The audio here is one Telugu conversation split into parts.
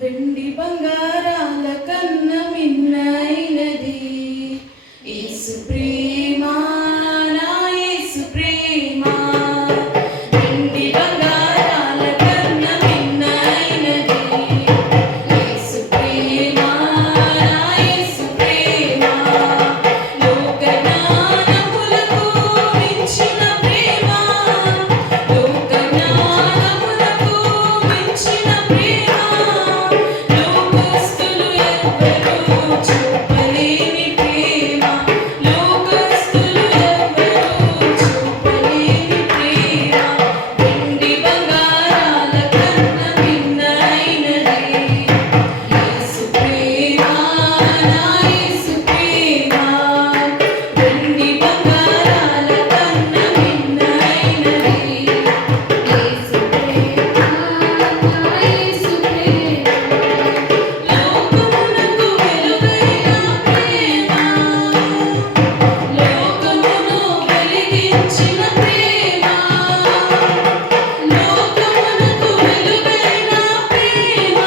వెండి బంగారాల కన్న మిన్నైనది యేసు ప్రేమ, నా యేసు ప్రేమ. వెండి బంగారాల కన్న మిన్నైనది యేసు ప్రేమ, నా యేసు ప్రేమ. లోక జ్ఞానములకు మించిన ప్రేమ, లోక జ్ఞానములకు మించిన ప్రేమ లోకస్తులు ఎవ్వరూ చూపలేని ప్రేమ, లోకస్తులు ఎవ్వరూ చూపలేని ప్రేమ. వెండి బంగారాల కన్న మిన్నైనది యేసు ప్రేమ, నా యేసు ప్రేమ. వెండి బంగారాల కన్న మిన్నైనది యేసు ప్రేమ, నా యేసు ప్రేమ. లోకమునకు వెలుగైన ప్రేమ, లోకమును వెలిగించిన ప్రేమ, లోకమునకు వెలుగైన ప్రేమ,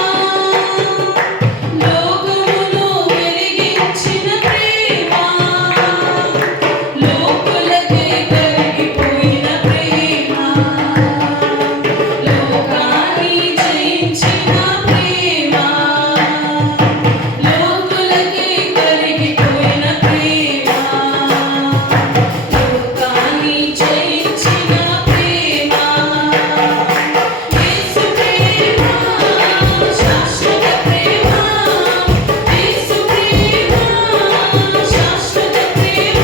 లోకమును వెలిగించిన ప్రేమ, లోకులకే కరిగిపోయిన ప్రేమ, లోకాన్ని జయించిన ప్రేమ, లోకులకే కరిగిపోయిన ప్రేమ, లోకాన్ని జయించిన ప్రేమ. యేసు ప్రేమ శాశ్వత ప్రేమ, యేసు ప్రేమ శాశ్వత ప్రేమ.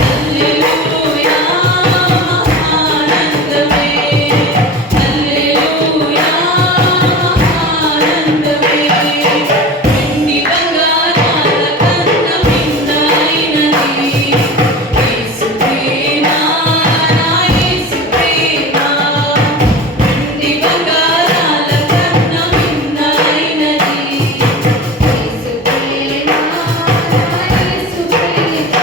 హల్లెలూయా ఆనందమే, హల్లెలూయా ఆనందమే. వెండి బంగారాల కన్న మిన్నైనది యేసు ప్రేమ, నా యేసు ప్రేమ. వెండి బంగారాల కన్న మిన్నైనది యేసు ప్రేమ, నా యేసు ప్రేమ.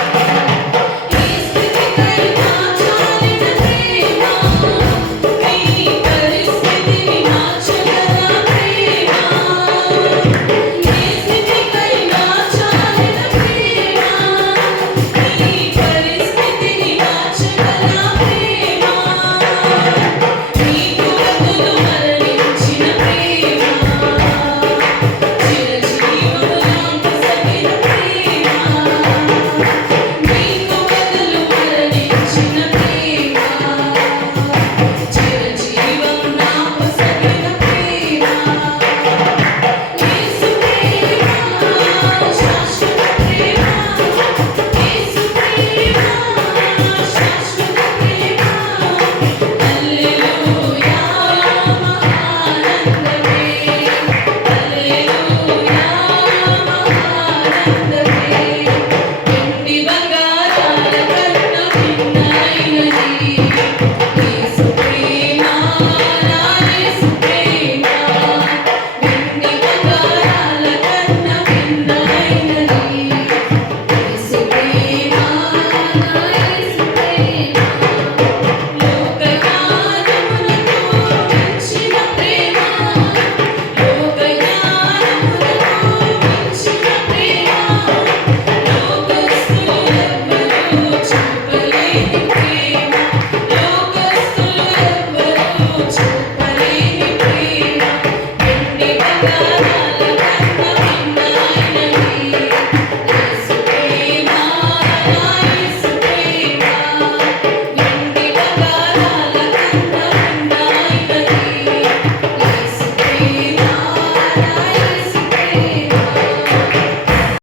ఈ స్థితికైనా చాలిన ప్రేమ, ఈ పరిస్థితిని మార్చగల ప్రేమ. ఈ స్థితికైనా చాలిన ప్రేమ, ఈ పరిస్థితిని మార్చగల ప్రేమ. నీకు బదులు మరణించిన ప్రేమ, చిరజీవుడు నాకు సగిన ప్రేమ. నీకు బదులు మరణించిన ప్రేమ, చిరజీవం నాకు సగిన ప్రేమ. యేసు ప్రేమ శాశ్వత ప్రేమ, యేసు ప్రేమ శాశ్వత ప్రేమ. హల్లెలూయా ఆనందమే, హల్లెలూయా ఆనందమే. వెండి బంగారాల కన్న మిన్నైనది యేసు ప్రేమ, నా యేసు ప్రేమ. వెండి బంగారాల కన్న మిన్నైనది యేసు ప్రేమ, నా యేసు ప్రేమ. లోక జ్ఞానమునకు మించిన ప్రేమ, లోక జ్ఞానమునకు మించిన ప్రేమ. లోకస్తులు ఎవ్వరూ చూపలేని ప్రేమ, లోకస్తులు ఎవ్వరూ చూపలేని ప్రేమ. వెండి బంగారాల